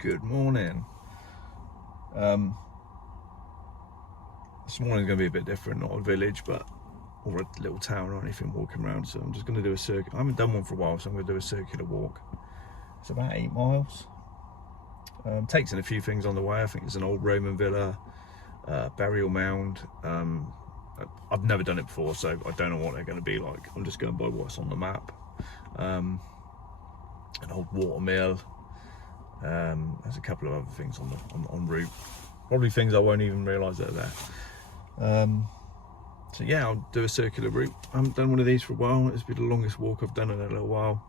Good morning. This morning's going to be a bit different, not a village, but or a little town or anything walking around. So I'm just going to do a circuit. I haven't done one for a while, so I'm going to do a circular walk. It's about 8 miles. Takes in a few things on the way. I think there's an old Roman villa, burial mound. I've never done it before, so I don't know what they're going to be like. I'm just going by what's on the map. An old water mill. There's a couple of other things on route. Probably things I won't even realise that are there. So yeah, I'll do a circular route. I haven't done one of these for a while. It's been the longest walk I've done in a little while.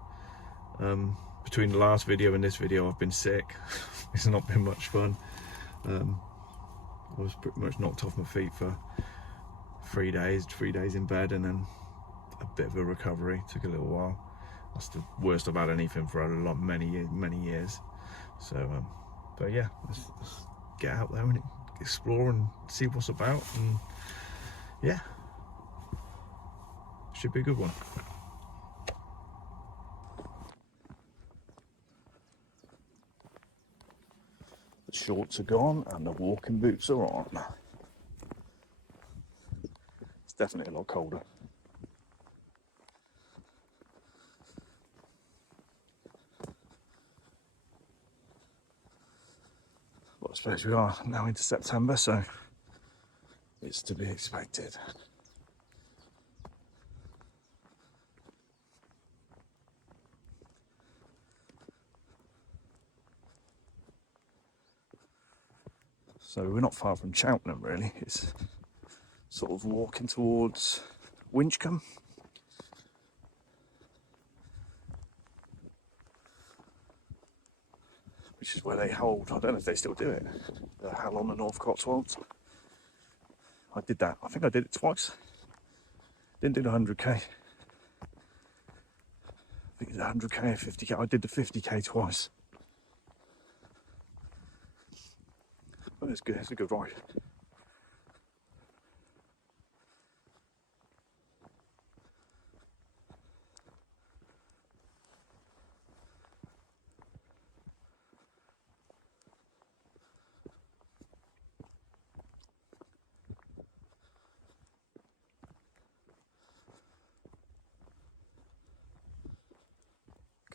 Between the last video and this video, I've been sick. It's not been much fun. I was pretty much knocked off my feet for 3 days in bed, and then a bit of a recovery. Took a little while. That's the worst I've had anything for many years. So, but yeah, let's get out there and explore and see what's about, and yeah, should be a good one. The shorts are gone and the walking boots are on. It's definitely a lot colder. Well, I suppose we are now into September, so it's to be expected. So we're not far from Cheltenham, really. It's sort of walking towards Winchcombe, which is where they hold, I don't know if they still do it, the Hell on the North Cotswolds. I did that. I think I did it twice. Didn't do the 100k. I think it's 100k or 50k. I did the 50k twice. But it's good. It's a good ride.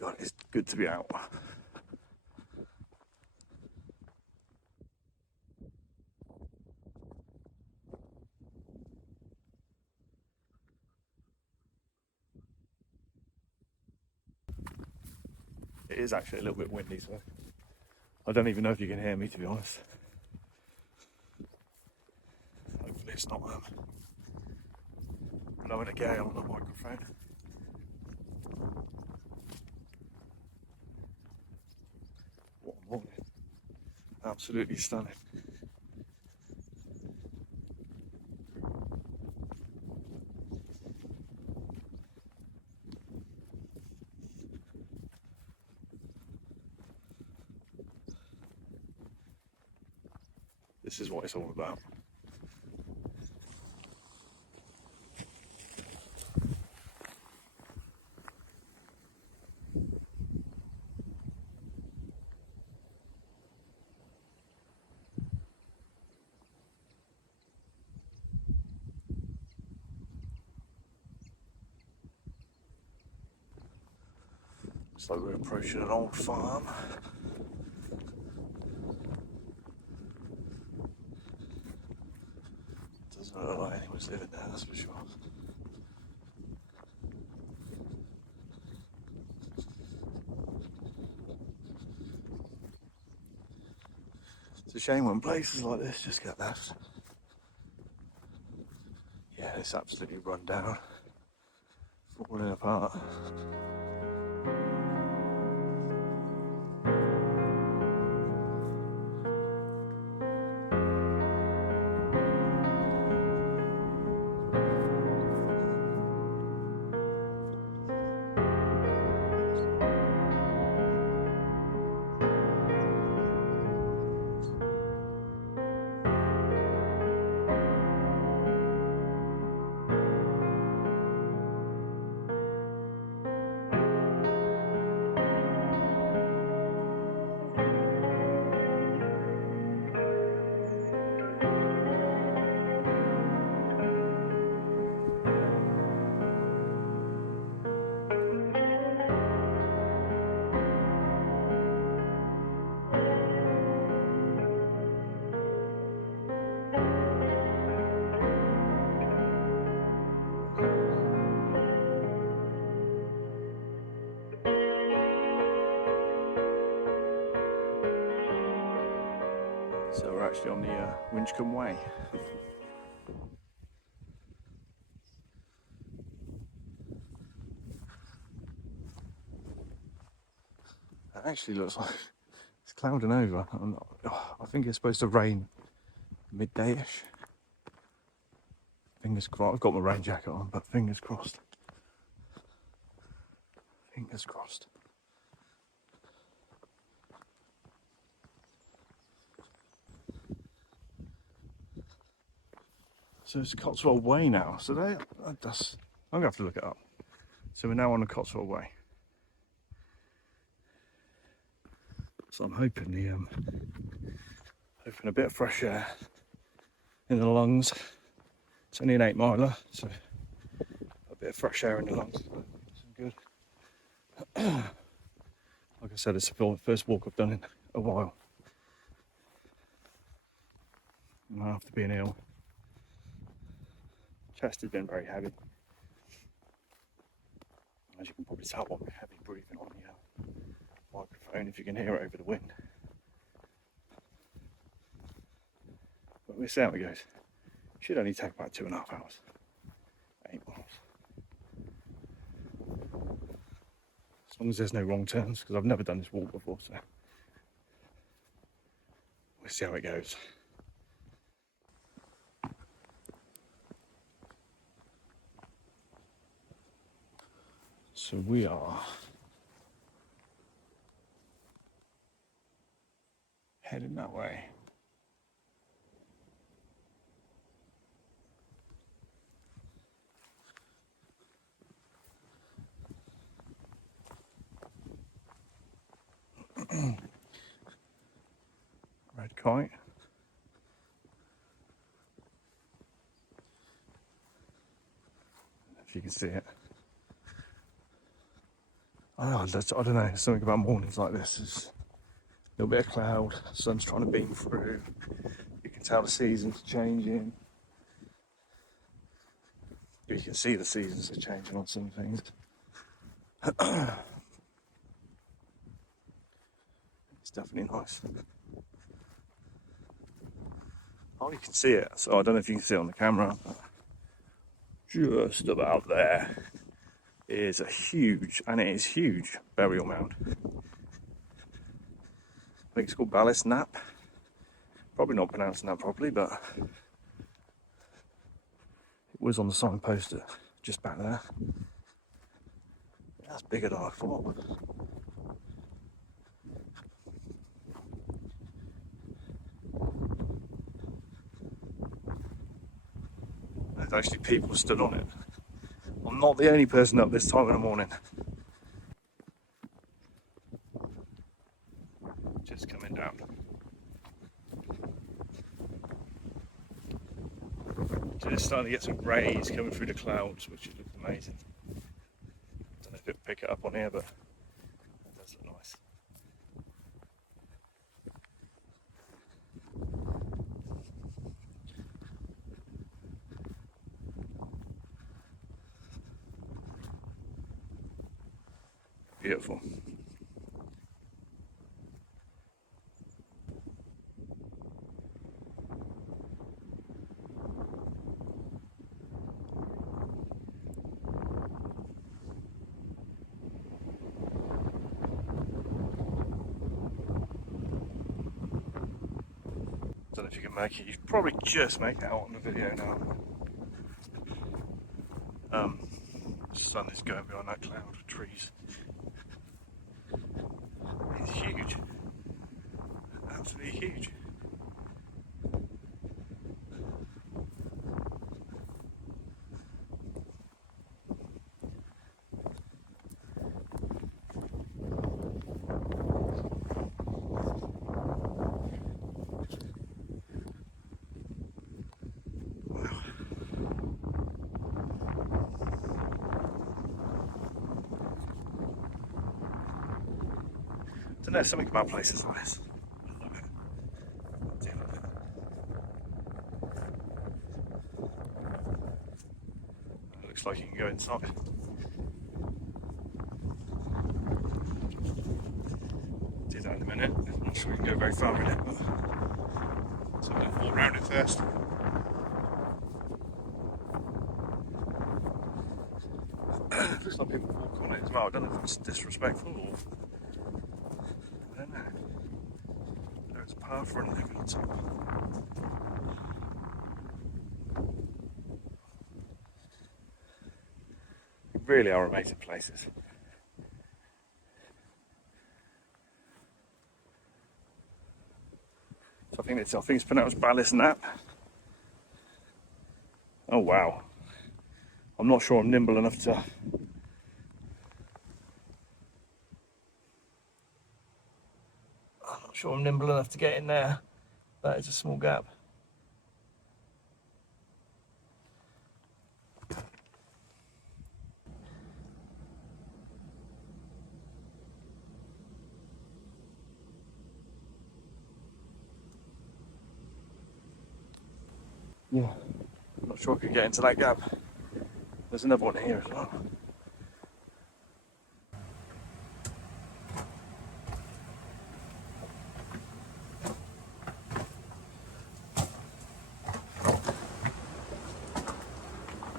God, it's good to be out. It is actually a little bit windy, so I don't even know if you can hear me, to be honest. Hopefully it's not blowing a gale on the microphone. What a morning. Absolutely stunning. This is what it's all about. So we're approaching an old farm. Doesn't look like anyone's living there, that's for sure. It's a shame when places like this just get left. Yeah, it's absolutely run down, falling apart. So we're actually on the Winchcombe Way. It actually looks like it's clouding over. I think it's supposed to rain midday-ish. Fingers crossed. I've got my rain jacket on, but fingers crossed. Fingers crossed. So it's Cotswold Way now. So that's. I'm gonna have to look it up. So we're now on the Cotswold Way. So I'm hoping hoping a bit of fresh air in the lungs. It's only an 8 miler, so a bit of fresh air in the lungs. Some good. Like I said, it's the first walk I've done in a while. And after being ill, chest has been very heavy. As you can probably tell, I'm heavy breathing on the microphone if you can hear it over the wind. But we'll see how it goes. Should only take about 2.5 hours. 8 miles. As long as there's no wrong turns, because I've never done this walk before, so we'll see how it goes. So we are heading that way. Red kite. If you can see it. I don't know, something about mornings like this is a little bit of cloud, sun's trying to beam through, you can tell the seasons are changing. You can see the seasons are changing on some things. It's definitely nice. Oh, you can see it, so I don't know if you can see it on the camera, but just about there is a huge, and it is huge, burial mound. I think it's called Belas, Knap. Probably not pronouncing that properly, but it was on the signpost just back there. That's bigger than I thought. There's actually people stood on it. I'm not the only person up this time in the morning. Just coming down. Just starting to get some rays coming through the clouds, which looks amazing. Don't know if it'll pick it up on here, but it does look nice. Beautiful. Don't know if you can make it. You can probably just make it out on the video now. The sun is going behind that cloud of trees. It's huge. Absolutely huge. I don't know, something about places like this. I love it. I do love it. It looks like you can go inside. Do that in a minute. I'm not sure we can go very far in it, but So I'm going to walk around it first. Looks like people walk on it as well. I don't know if it's disrespectful or I don't know. There's a path running over the top. They really are amazing places. So I think it's pronounced Belas Knap. Oh wow. I'm not sure I'm nimble enough to. I'm not sure I'm nimble enough to get in there. That is a small gap. Yeah, I'm not sure I could get into that gap. There's another one here as well.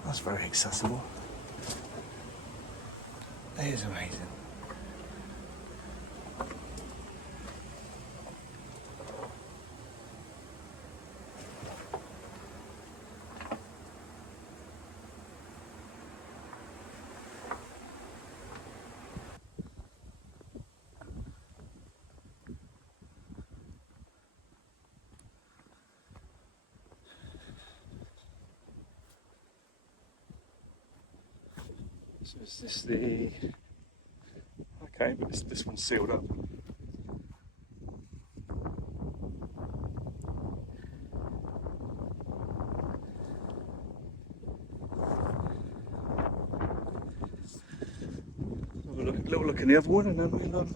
That's very accessible. It is amazing. So is this the... Okay, but this one's sealed up. Have a little look in the other one and then we'll...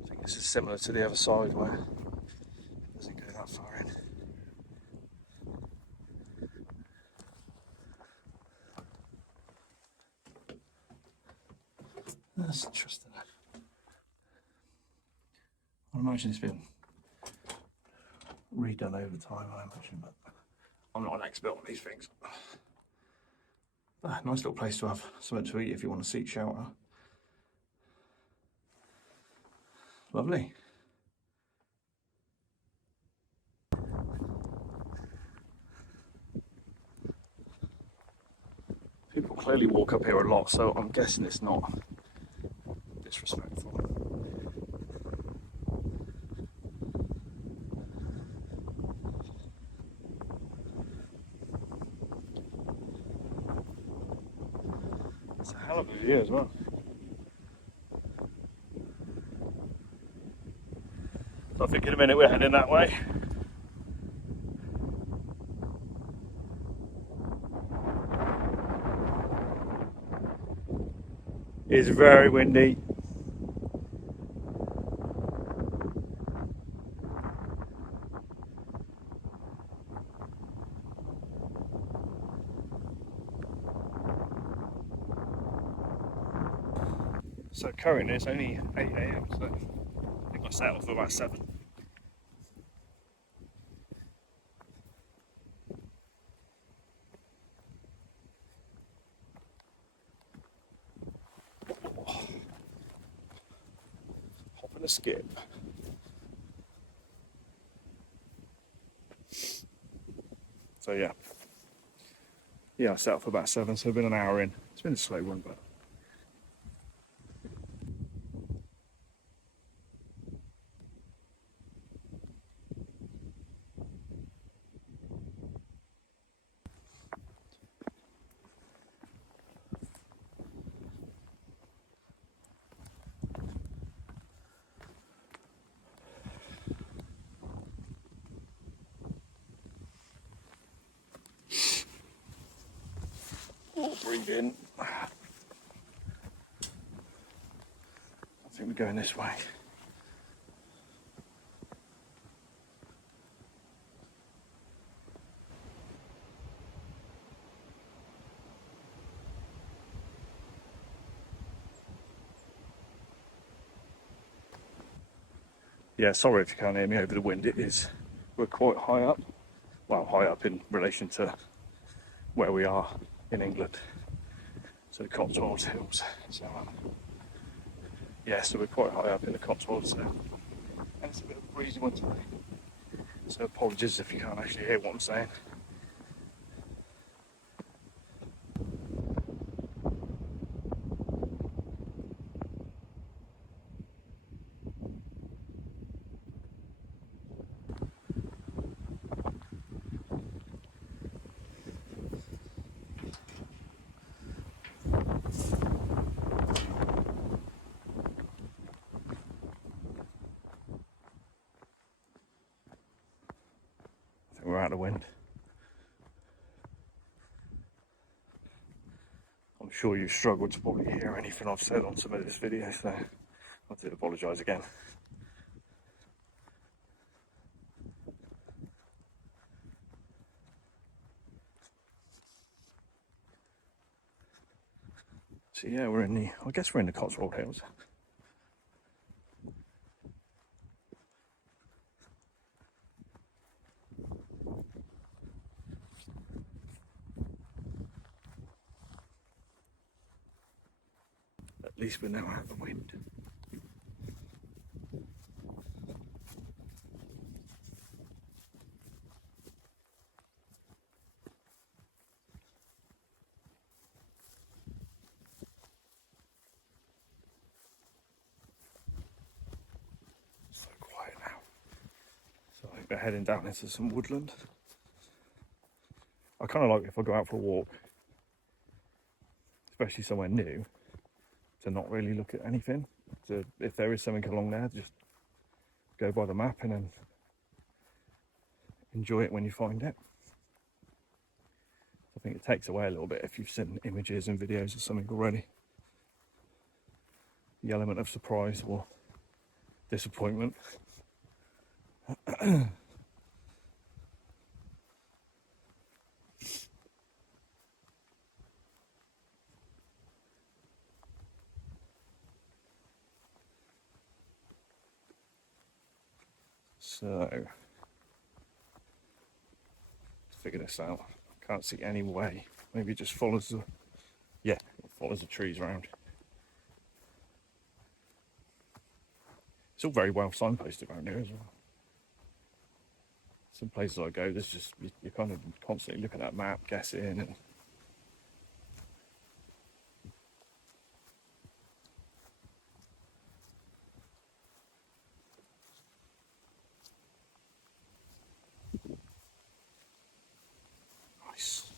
I think this is similar to the other side where it doesn't go that far in. That's interesting. I imagine it's been redone over time, I imagine, but I'm not an expert on these things. Ah, nice little place to have something to eat if you want to seek shelter. Lovely. People clearly walk up here a lot, so I'm guessing it's not disrespectful. It's a hell of a view as well. So I think in a minute we're heading that way. It's very windy. So currently it's only 8 AM, so I think I set off for about 7. Hop and a skip. So yeah, I set off for about 7, so I've been an hour in. It's been a slow one, but breathe in. I think we're going this way. Yeah, sorry if you can't hear me over the wind. It is, we're quite high up. Well, high up in relation to where we are in England. So the Cotswolds hills. So yeah, so we're quite high up in the Cotswolds now. And it's a bit of a breezy one today. So apologies if you can't actually hear what I'm saying. I think we're out of wind. I'm sure you struggled to probably hear anything I've said on some of this video, so I do apologise again. So yeah, I guess we're in the Cotswold Hills. At least we're now out of the wind. So quiet now. So I think we're heading down into some woodland. I kind of like if I go out for a walk, especially somewhere new, to not really look at anything. So if there is something along there, just go by the map and then enjoy it when you find it. I think it takes away a little bit if you've seen images and videos of something already. The element of surprise or disappointment. So, let's figure this out. Can't see any way. Maybe it just follows the, yeah, it follows the trees around. It's all very well signposted around here as well. Some places I go, there's just, you're kind of constantly looking at a map, guessing, and nice.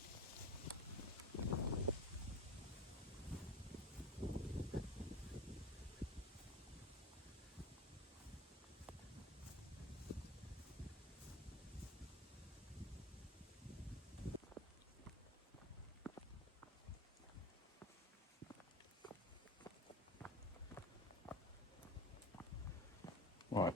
Right.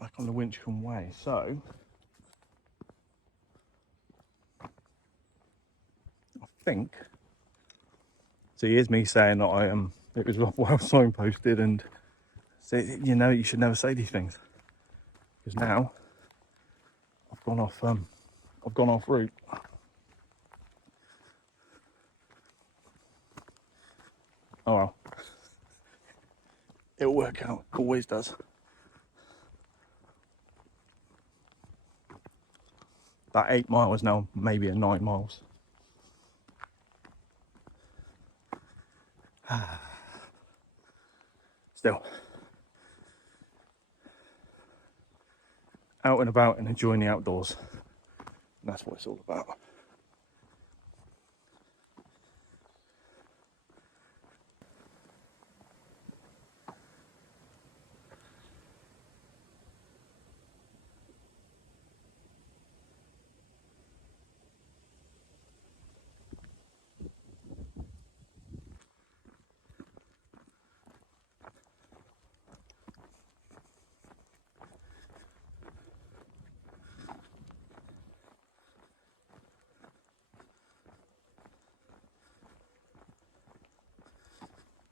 Back on the Winchcombe way. So, I think, so here's me saying that it was well signposted, and so, you know, you should never say these things. Because now, I've gone off route. Oh well. It'll work out, always does. That 8 miles now, maybe a 9 miles. Still, out and about and enjoying the outdoors. And that's what it's all about.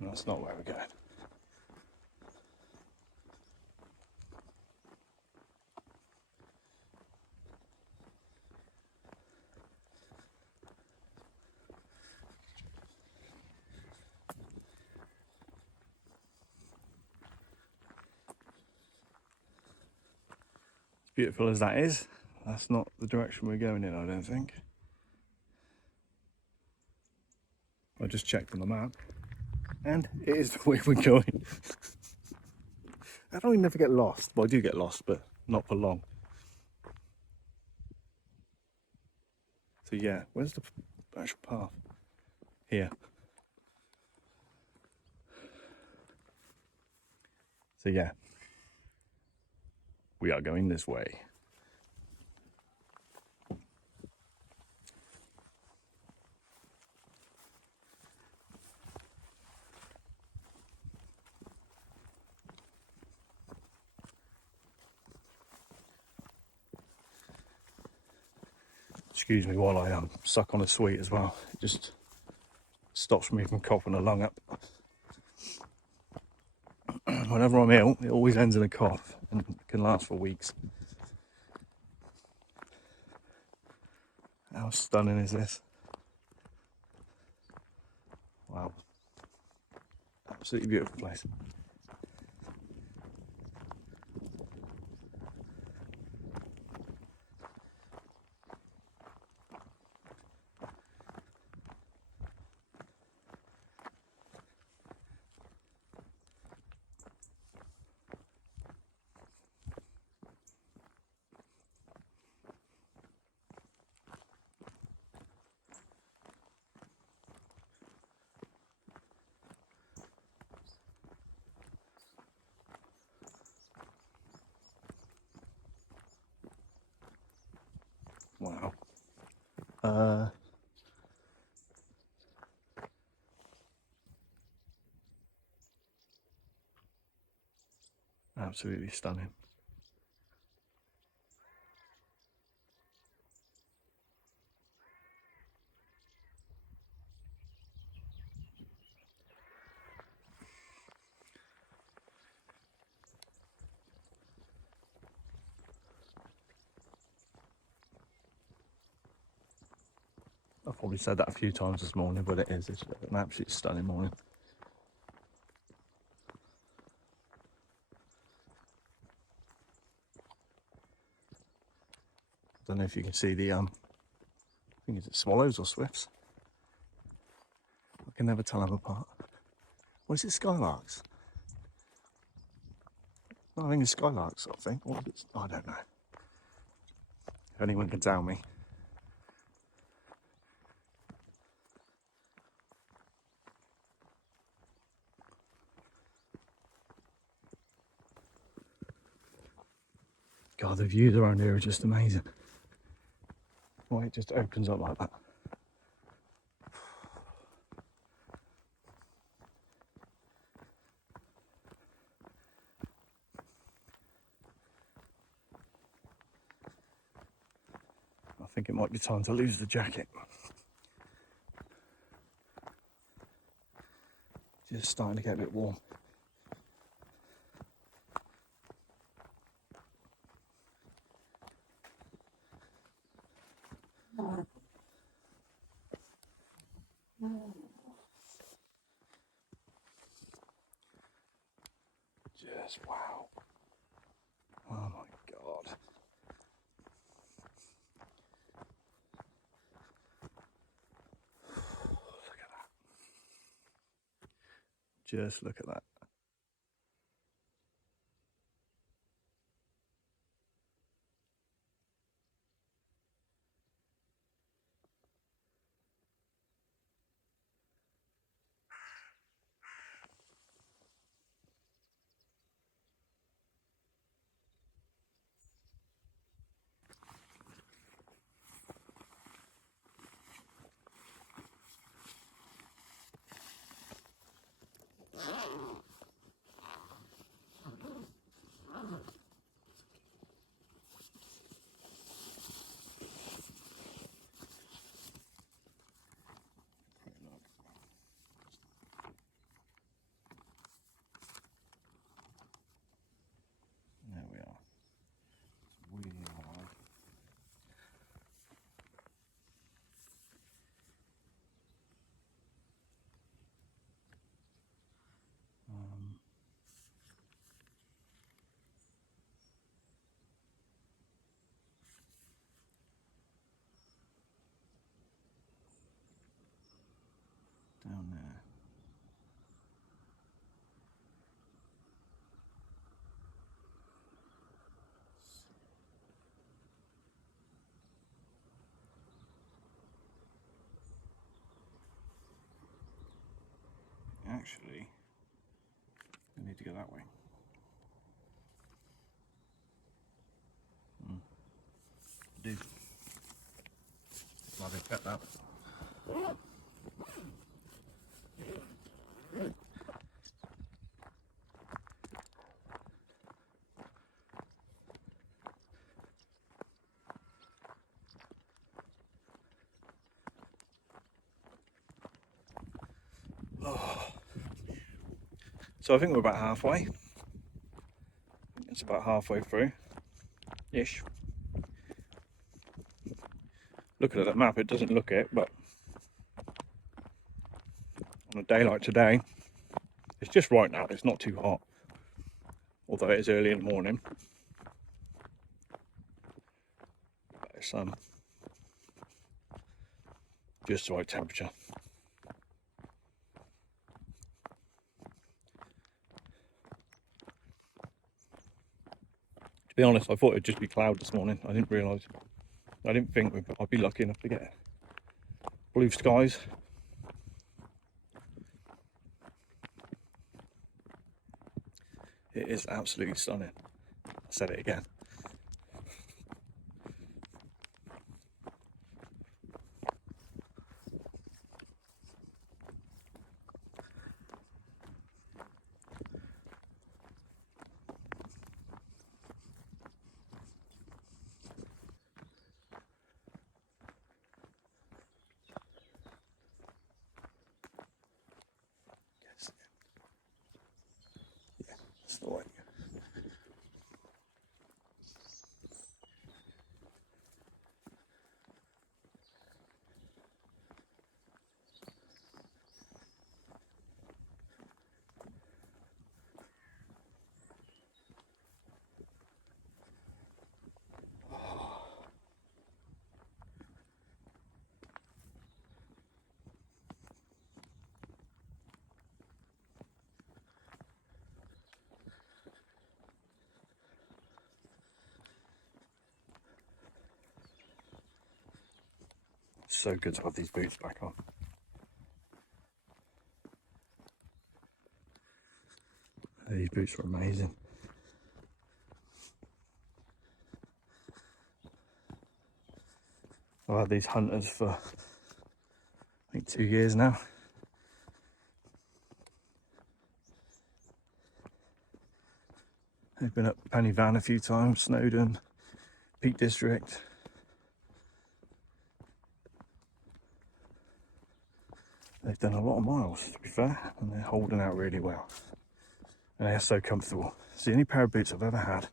That's not where we're going. As beautiful as that is, that's not the direction we're going in, I don't think. I just checked on the map, and it is the way we're going. I don't never get lost. Well, I do get lost, but not for long. So yeah, where's the actual path? Here. So yeah, we are going this way. Excuse me while I suck on a sweet as well. It just stops me from coughing a lung up. Whenever I'm ill, it always ends in a cough and can last for weeks. How stunning is this? Wow. Absolutely beautiful place. Wow. Absolutely stunning. I've probably said that a few times this morning, but it's an absolutely stunning morning. I don't know if you can see the I think it's swallows or swifts. I can never tell them apart. What is it, skylarks? No, I think it's skylarks, I think. Or it's, I don't know. If anyone can tell me. God, the views around here are just amazing. Why it just opens up like that. I think it might be time to lose the jacket. Just starting to get a bit warm. Just wow. Oh my God. Look at that. Just look at that. actually, I need to go that way. Do. Love it, bet that. So I think we're about halfway. It's about halfway through-ish. Looking at that map, it doesn't look it, but on a day like today, it's just right now. It's not too hot, although it is early in the morning. But it's just the right temperature. To be honest, I thought it'd just be cloud this morning. I didn't think I'd be lucky enough to get blue skies. It is absolutely stunning. I said it again. Yeah, that's the way. So good to have these boots back on. These boots are amazing. I've had these Hunters for I think 2 years now. They've been up Penny Van a few times, Snowdon, Peak District. They've done a lot of miles, to be fair, and they're holding out really well. And they are so comfortable. It's the only pair of boots I've ever had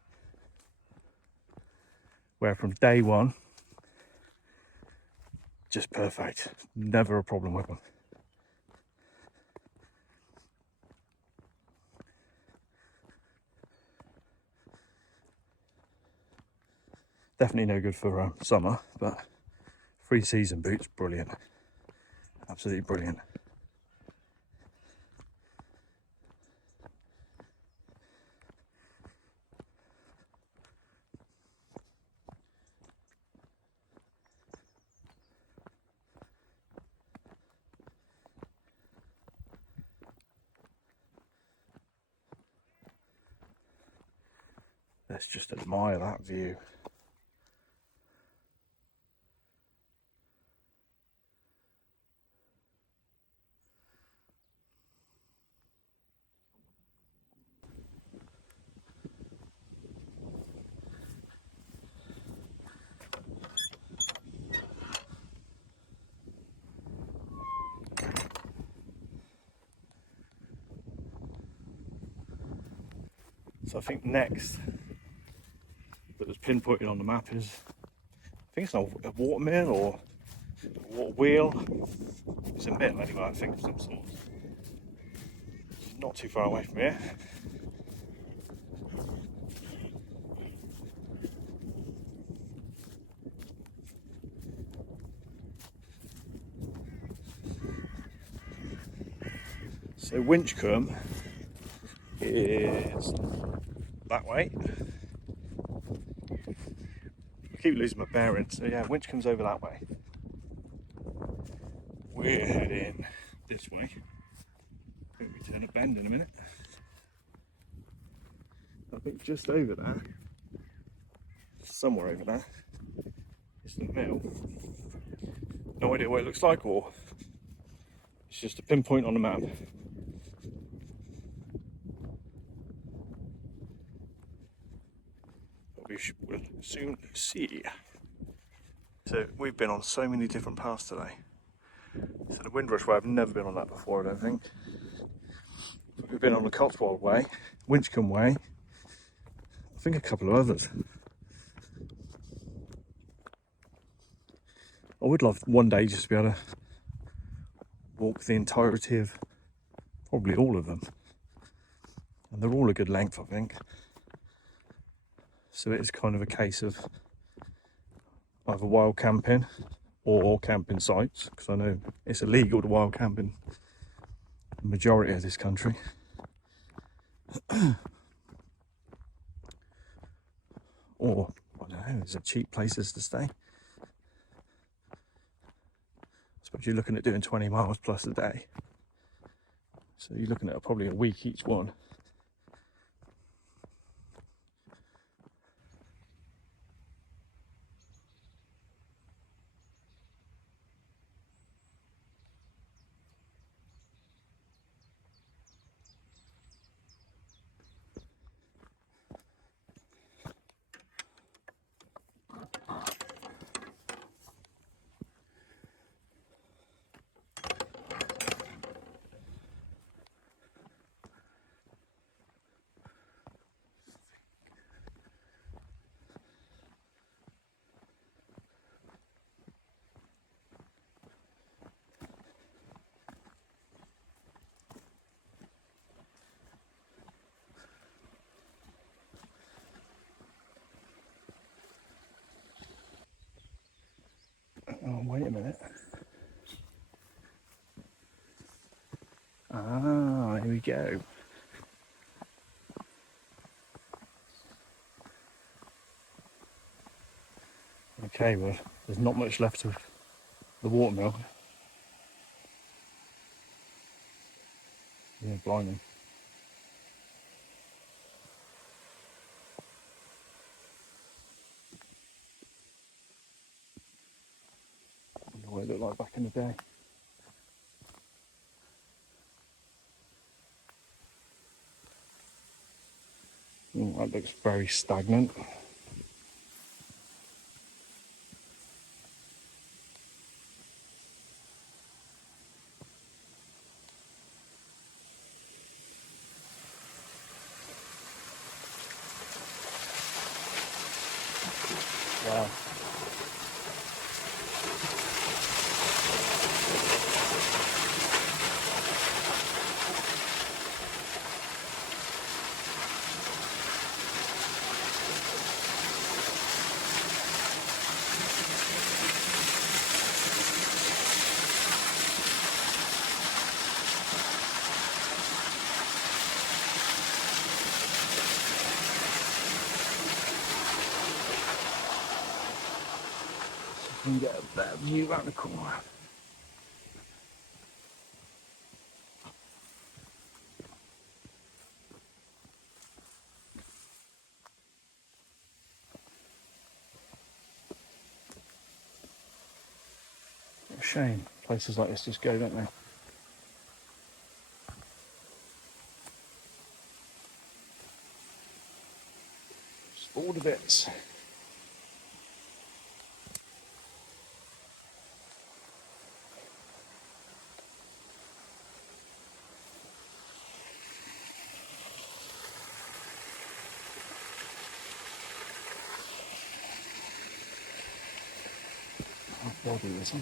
where from day one, just perfect. Never a problem with them. Definitely no good for summer, but free season boots, brilliant. Absolutely brilliant. Let's just admire that view. So I think next that was pinpointed on the map is, I think it's a watermill or a water wheel. It's a mill anyway, I think, of some sort. It's not too far away from here. So Winchcombe is that way. I keep losing my bearings. So yeah, Winchcombe's over that way. We're heading this way. I think we turn a bend in a minute. I think just over there, somewhere over there, is the mill. No idea what it looks like, or it's just a pinpoint on the map. But we will soon see. So we've been on so many different paths today. So the Windrush Way, I've never been on that before, I don't think. We've been on the Cotswold Way, Winchcombe Way, I think a couple of others. I would love one day just to be able to walk the entirety of probably all of them. And they're all a good length, I think. So it is kind of a case of either wild camping or camping sites, because I know it's illegal to wild camp in the majority of this country. Or, I don't know, there's cheap places to stay. I suppose you're looking at doing 20 miles plus a day. So you're looking at probably a week each one. Oh, wait a minute. Ah, here we go. Okay, well, there's not much left of the watermill. Yeah, blimey. I wonder what it looked like back in the day. That looks very stagnant. Wow. You can get a better view around the corner. What a shame. Places like this just go, don't they? Just all the bits. Oh, they'll do this one.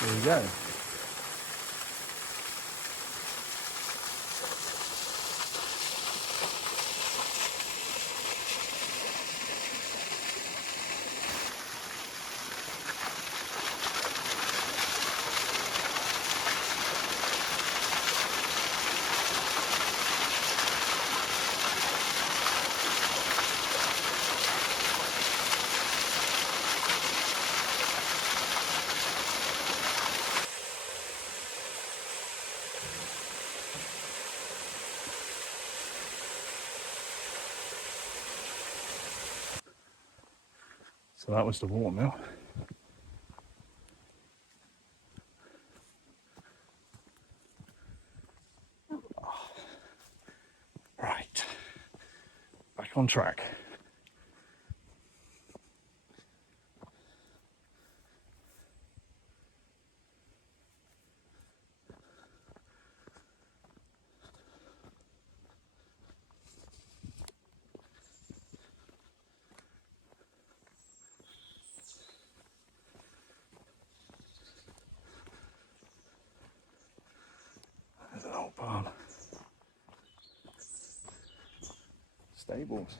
There you go. So that was the watermill. Right, back on track. There's an old barn. Stables.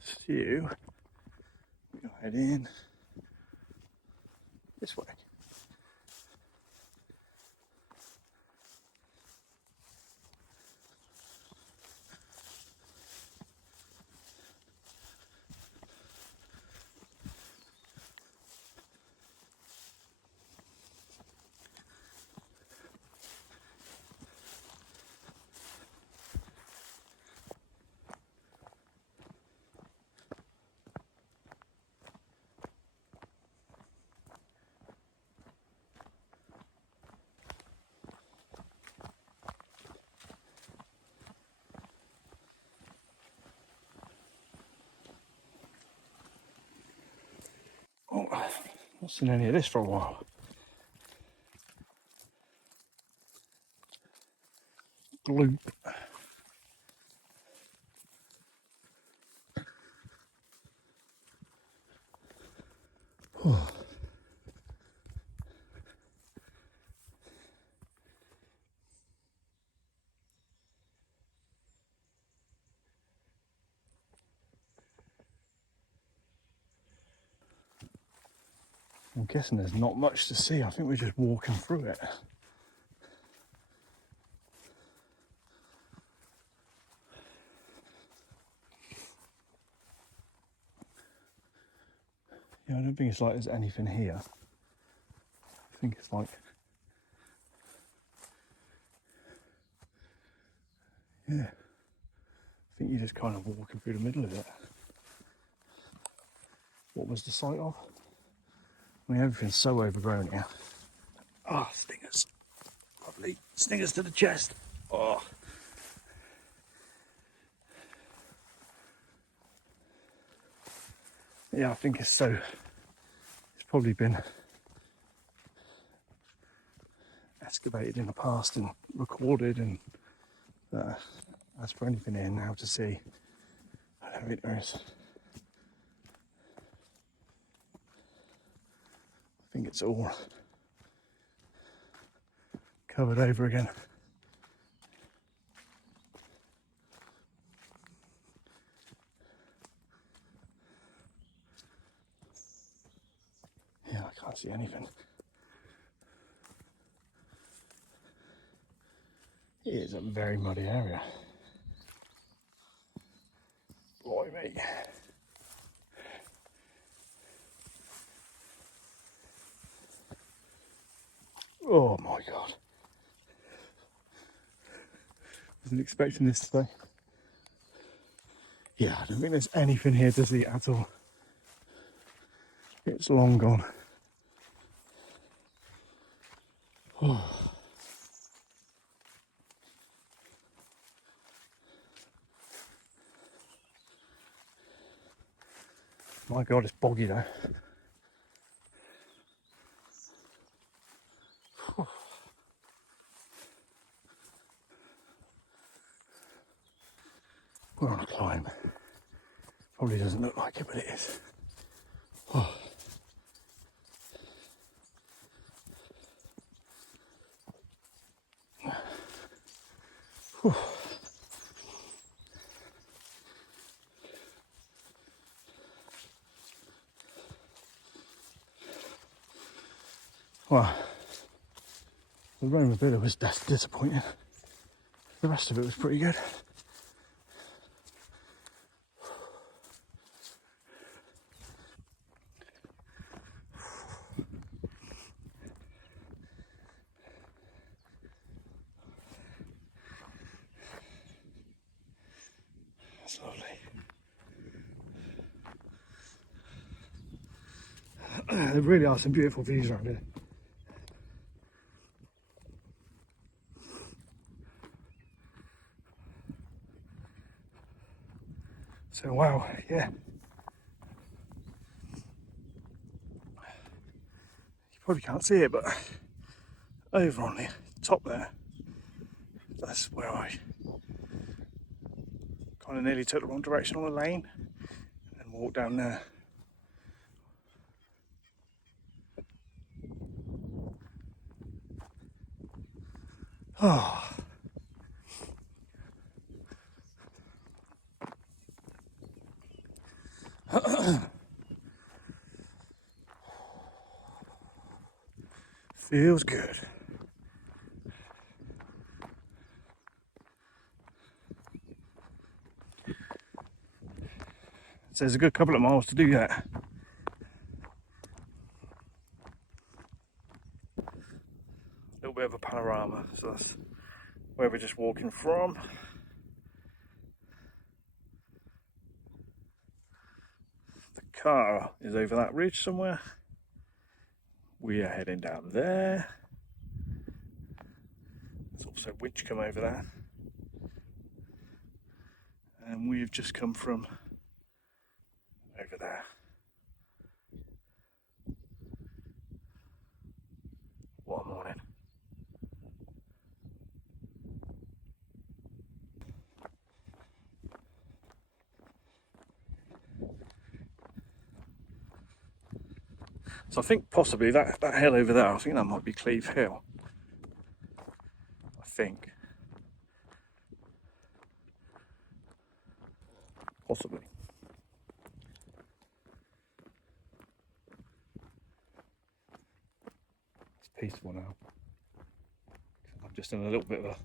So, we'll head in this way. Oh, not seen any of this for a while. Gloop. I'm guessing there's not much to see. I think we're just walking through it. Yeah, I don't think it's like there's anything here. I think it's like, yeah, I think you're just kind of walking through the middle of it. What was the site of? I mean, everything's so overgrown here. Ah, oh, stingers. Lovely. Stingers to the chest. Oh. Yeah, I think it's probably been excavated in the past and recorded, and as for anything here now to see, I don't think there is. I think it's all covered over again. Yeah, I can't see anything. It is a very muddy area. Blimey. Oh my god. Wasn't expecting this today. Yeah, I don't think there's anything here to see at all. It's long gone. Oh. My god, it's boggy though. We're on a climb. Probably doesn't look like it, but it is. Oh. Well, the Roman Villa was disappointing. The rest of it was pretty good. There really are some beautiful views around here. So wow, yeah. You probably can't see it, but over on the top there, that's where I kind of nearly took the wrong direction on the lane and walked down there. Oh. Feels good. So there's a good couple of miles to do that. A little bit of a panorama, so that's where we're just walking from. The car is over that ridge somewhere. We are heading down there. There's also Winchcombe over there. And we've just come from over there. What a morning. So I think possibly that hill over there, I think that might be Cleve Hill. I think. Possibly. It's peaceful now. I'm just in a little bit of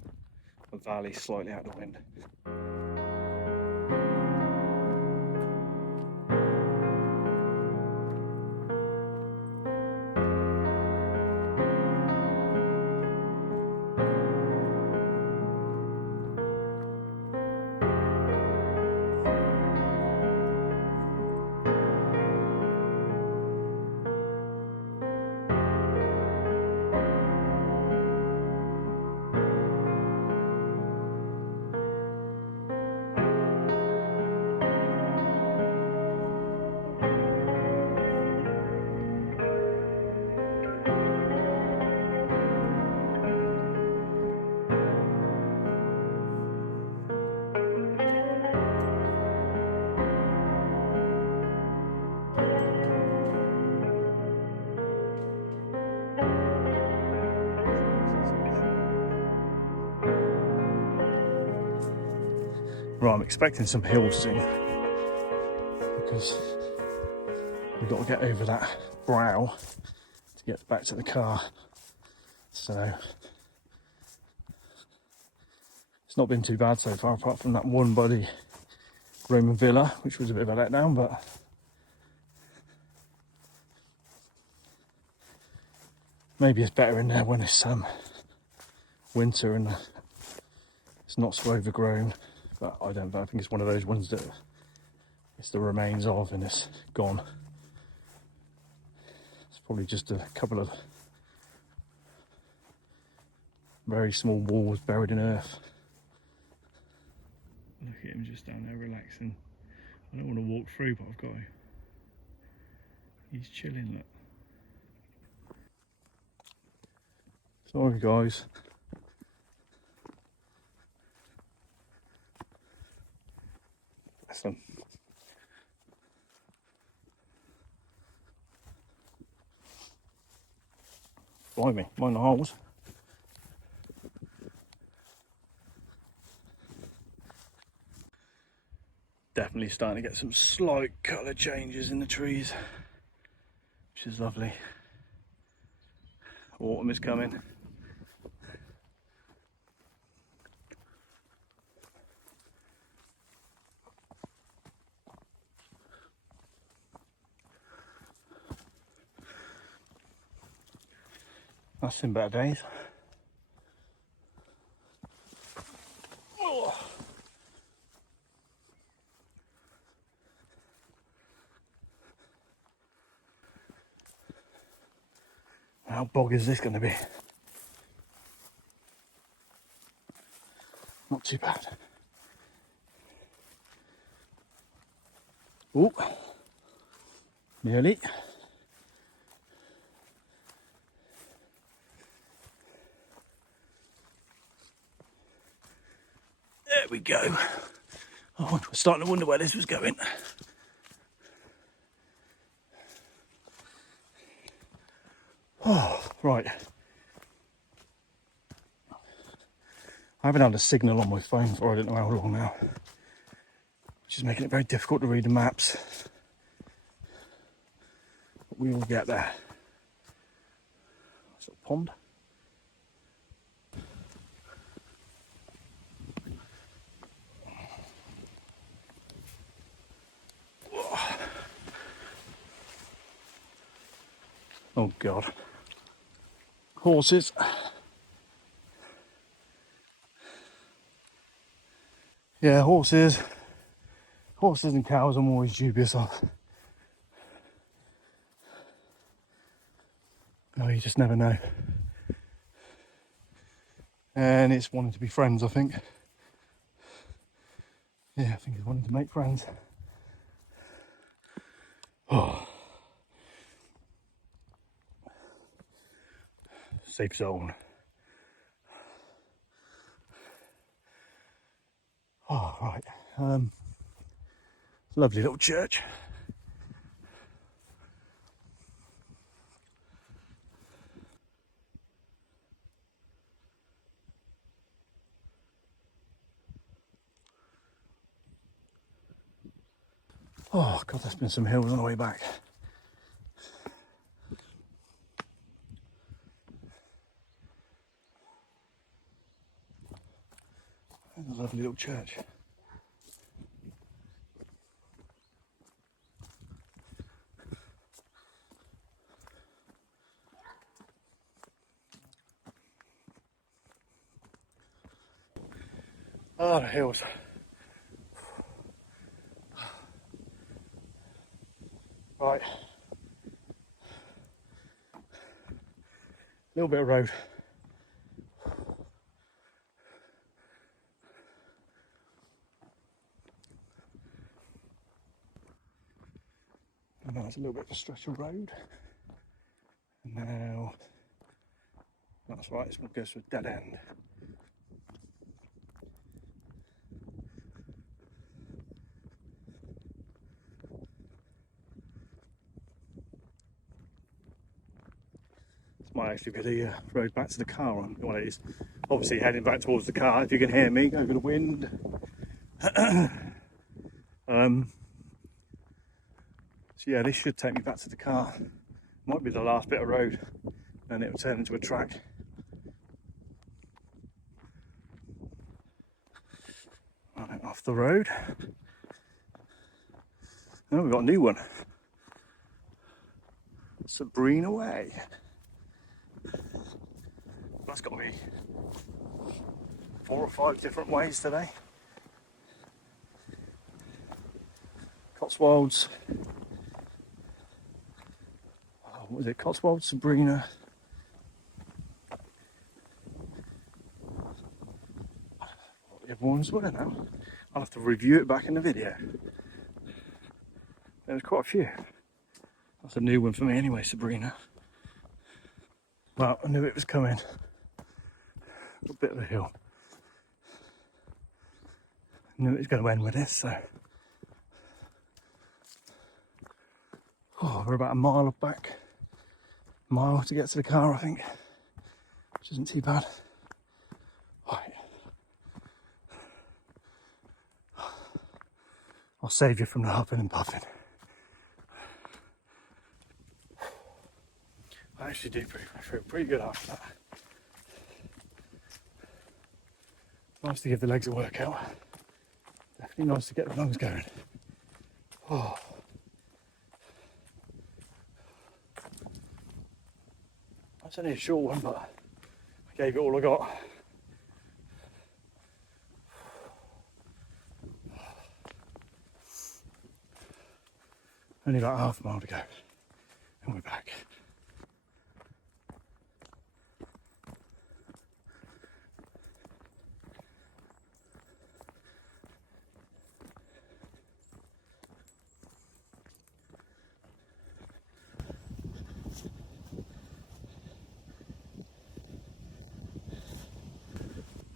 a valley slightly out of the wind. Right, I'm expecting some hills soon because we've got to get over that brow to get back to the car. So it's not been too bad so far, apart from that one by the Roman villa, which was a bit of a letdown, but maybe it's better in there when it's winter and it's not so overgrown. But I don't know, I think it's one of those ones that it's the remains of and it's gone. It's probably just a couple of very small walls buried in earth. Look at him just down there relaxing. I don't want to walk through, but I've got to. He's chilling, look. Sorry guys. Bless them. Blimey, mind the holes. Definitely starting to get some slight colour changes in the trees, which is lovely. Autumn is coming. That's seen better days. Oh. How bog is this going to be? Not too bad. Oh, nearly. There we go. Oh, I was starting to wonder where this was going. Oh, right. I haven't had a signal on my phone for I don't know how long now, which is making it very difficult to read the maps. But we will get there. Sort of pond. Oh God. Horses. Yeah, horses. Horses and cows I'm always dubious of. Oh, you just never know. And it's wanting to be friends, I think. Yeah, I think it's wanting to make friends. Oh. Safe zone. Oh, right. Lovely little church. Oh God, there's been some hills on the way back. There's a lovely little church. Oh, the hills. Right. Little bit of road. And now it's a little bit of a stretch of road. And now, that's right, this one goes to a dead end. This might actually be the road back to the car on. Well, it is obviously heading back towards the car, if you can hear me over the wind. So yeah, this should take me back to the car. Might be the last bit of road, and it will turn into a track. Right, off the road. Oh, we've got a new one. Sabrina Way. That's got to be 4 or 5 different ways today. Cotswolds. Oh, what was it? Cotswold, Sabrina. What the other ones were now? I'll have to review it back in the video. There's quite a few. That's a new one for me anyway, Sabrina. Well, I knew it was coming. A bit of a hill. I knew it was going to end with this, so. Oh, we're about a mile back. Mile to get to the car, I think. Which isn't too bad. Right. I'll save you from the huffing and puffing. I actually do feel pretty good after that. Nice to give the legs a workout. Definitely nice to get the lungs going. Oh. That's only a short one, but I gave it all I got. Only about half a mile to go, and we're back.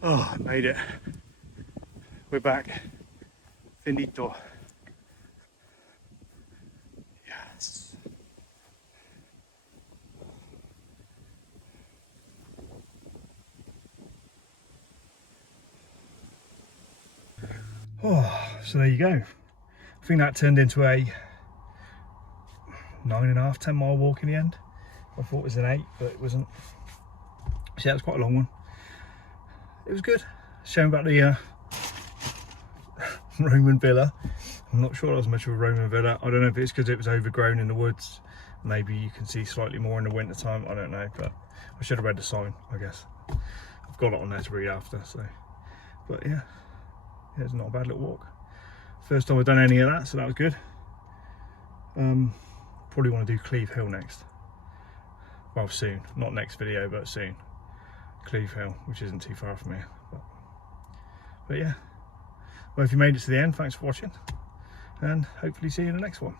Oh, I made it. We're back. Finito. Yes. Oh, so there you go. I think that turned into a 9.5, 10 mile walk in the end. I thought it was an 8, but it wasn't. So yeah, it was quite a long one. It was good. Showing about the Roman villa. I'm not sure it was much of a Roman villa. I don't know if it's because it was overgrown in the woods. Maybe you can see slightly more in the winter time. I don't know, but I should have read the sign, I guess. I've got it on there to read after, so. But yeah, it's not a bad little walk. First time I've done any of that, so that was good. Probably want to do Cleve Hill next. Well, soon. Not next video, but soon. Cleve Hill, which isn't too far from here. But yeah. Well, if you made it to the end, thanks for watching. And hopefully see you in the next one.